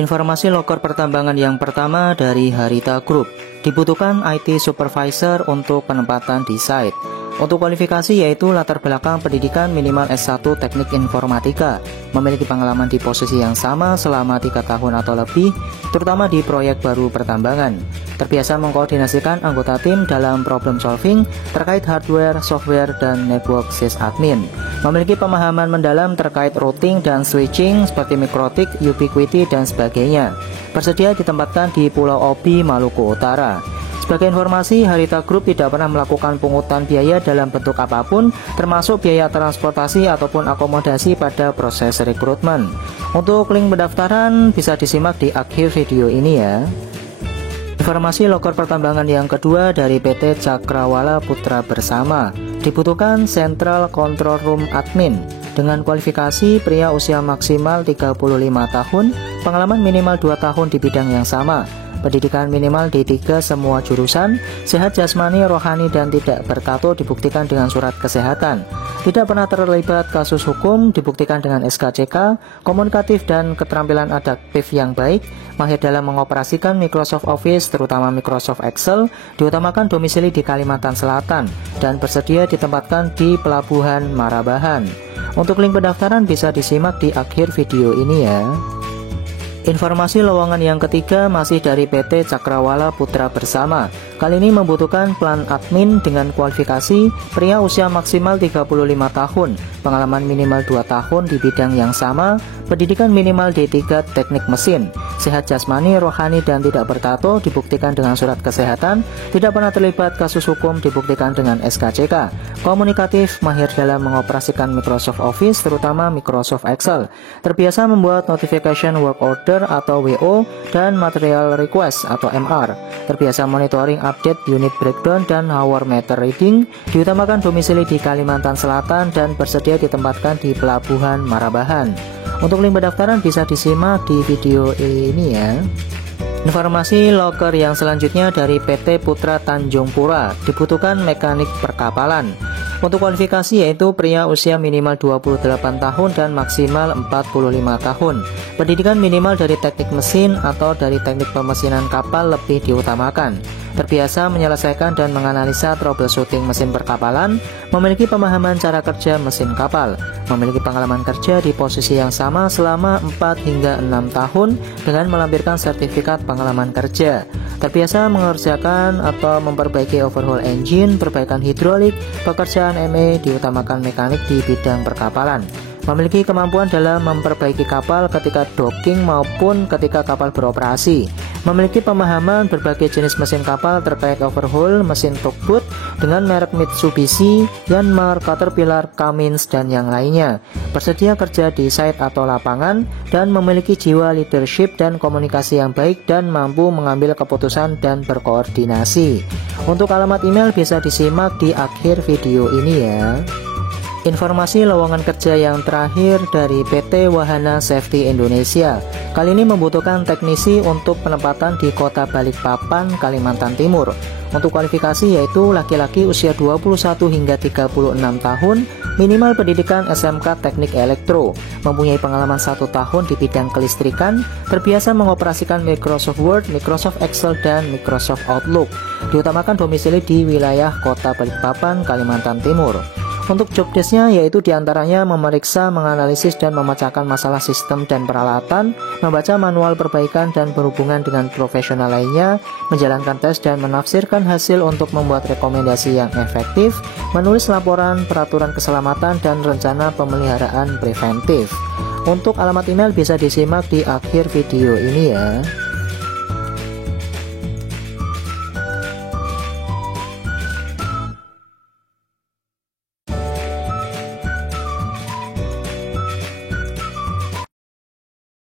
Informasi loker pertambangan yang pertama dari Harita Group. Dibutuhkan IT Supervisor untuk penempatan di site. Untuk kualifikasi yaitu latar belakang pendidikan minimal S1 Teknik Informatika, memiliki pengalaman di posisi yang sama selama 3 tahun atau lebih, terutama di proyek baru pertambangan. Terbiasa mengkoordinasikan anggota tim dalam problem solving terkait hardware, software, dan network sysadmin. Memiliki pemahaman mendalam terkait routing dan switching seperti mikrotik, Ubiquiti, dan sebagainya. Bersedia ditempatkan di Pulau Obi, Maluku Utara. Sebagai informasi, Harita Group tidak pernah melakukan pungutan biaya dalam bentuk apapun, termasuk biaya transportasi ataupun akomodasi pada proses rekrutmen. Untuk link pendaftaran bisa disimak di akhir video ini ya. Informasi loker pertambangan yang kedua dari PT Cakrawala Putra Bersama. Dibutuhkan Central Control Room Admin dengan kualifikasi pria usia maksimal 35 tahun, pengalaman minimal 2 tahun di bidang yang sama. Pendidikan minimal D3 semua jurusan, sehat jasmani, rohani, dan tidak bertato dibuktikan dengan surat kesehatan. Tidak pernah terlibat kasus hukum dibuktikan dengan SKCK, komunikatif dan keterampilan adaptif yang baik, mahir dalam mengoperasikan Microsoft Office terutama Microsoft Excel, diutamakan domisili di Kalimantan Selatan, dan bersedia ditempatkan di Pelabuhan Marabahan. Untuk link pendaftaran bisa disimak di akhir video ini ya. Informasi lowongan yang ketiga masih dari PT Cakrawala Putra Bersama. Kali ini membutuhkan plan admin dengan kualifikasi pria usia maksimal 35 tahun, pengalaman minimal 2 tahun di bidang yang sama, pendidikan minimal D3 teknik mesin, sehat jasmani, rohani, dan tidak bertato dibuktikan dengan surat kesehatan, tidak pernah terlibat kasus hukum dibuktikan dengan SKCK, komunikatif, mahir dalam mengoperasikan Microsoft Office terutama Microsoft Excel, terbiasa membuat notification work order atau WO dan material request atau MR, terbiasa monitoring update unit breakdown dan hour meter reading, diutamakan domisili di Kalimantan Selatan dan bersedia ditempatkan di Pelabuhan Marabahan. Untuk link pendaftaran bisa disimak di video ini ya. Informasi loker yang selanjutnya dari PT Putra Tanjung Pura. Dibutuhkan mekanik perkapalan. Untuk kualifikasi yaitu pria usia minimal 28 tahun dan maksimal 45 tahun. Pendidikan minimal dari teknik mesin atau dari teknik pemesinan kapal lebih diutamakan. Terbiasa menyelesaikan dan menganalisa troubleshooting mesin perkapalan, memiliki pemahaman cara kerja mesin kapal, memiliki pengalaman kerja di posisi yang sama selama 4 hingga 6 tahun dengan melampirkan sertifikat pengalaman kerja. Terbiasa mengerjakan atau memperbaiki overhaul engine, perbaikan hidrolik, pekerjaan ME, diutamakan mekanik di bidang perkapalan. Memiliki kemampuan dalam memperbaiki kapal ketika docking maupun ketika kapal beroperasi. Memiliki pemahaman berbagai jenis mesin kapal terkait overhaul mesin tugboat dengan merek Mitsubishi, Yanmar, Caterpillar, Cummins, dan yang lainnya. Bersedia kerja di site atau lapangan dan memiliki jiwa leadership dan komunikasi yang baik dan mampu mengambil keputusan dan berkoordinasi. Untuk alamat email bisa disimak di akhir video ini ya. Informasi lowongan kerja yang terakhir dari PT Wahana Safety Indonesia. Kali ini membutuhkan teknisi untuk penempatan di Kota Balikpapan, Kalimantan Timur. Untuk kualifikasi yaitu laki-laki usia 21 hingga 36 tahun, minimal pendidikan SMK Teknik Elektro, mempunyai pengalaman 1 tahun di bidang kelistrikan, terbiasa mengoperasikan Microsoft Word, Microsoft Excel, dan Microsoft Outlook. Diutamakan domisili di wilayah Kota Balikpapan, Kalimantan Timur. Untuk job desk-nya yaitu diantaranya memeriksa, menganalisis, dan memecahkan masalah sistem dan peralatan, membaca manual perbaikan dan berhubungan dengan profesional lainnya, menjalankan tes dan menafsirkan hasil untuk membuat rekomendasi yang efektif, menulis laporan, peraturan keselamatan, dan rencana pemeliharaan preventif. Untuk alamat email bisa disimak di akhir video ini ya.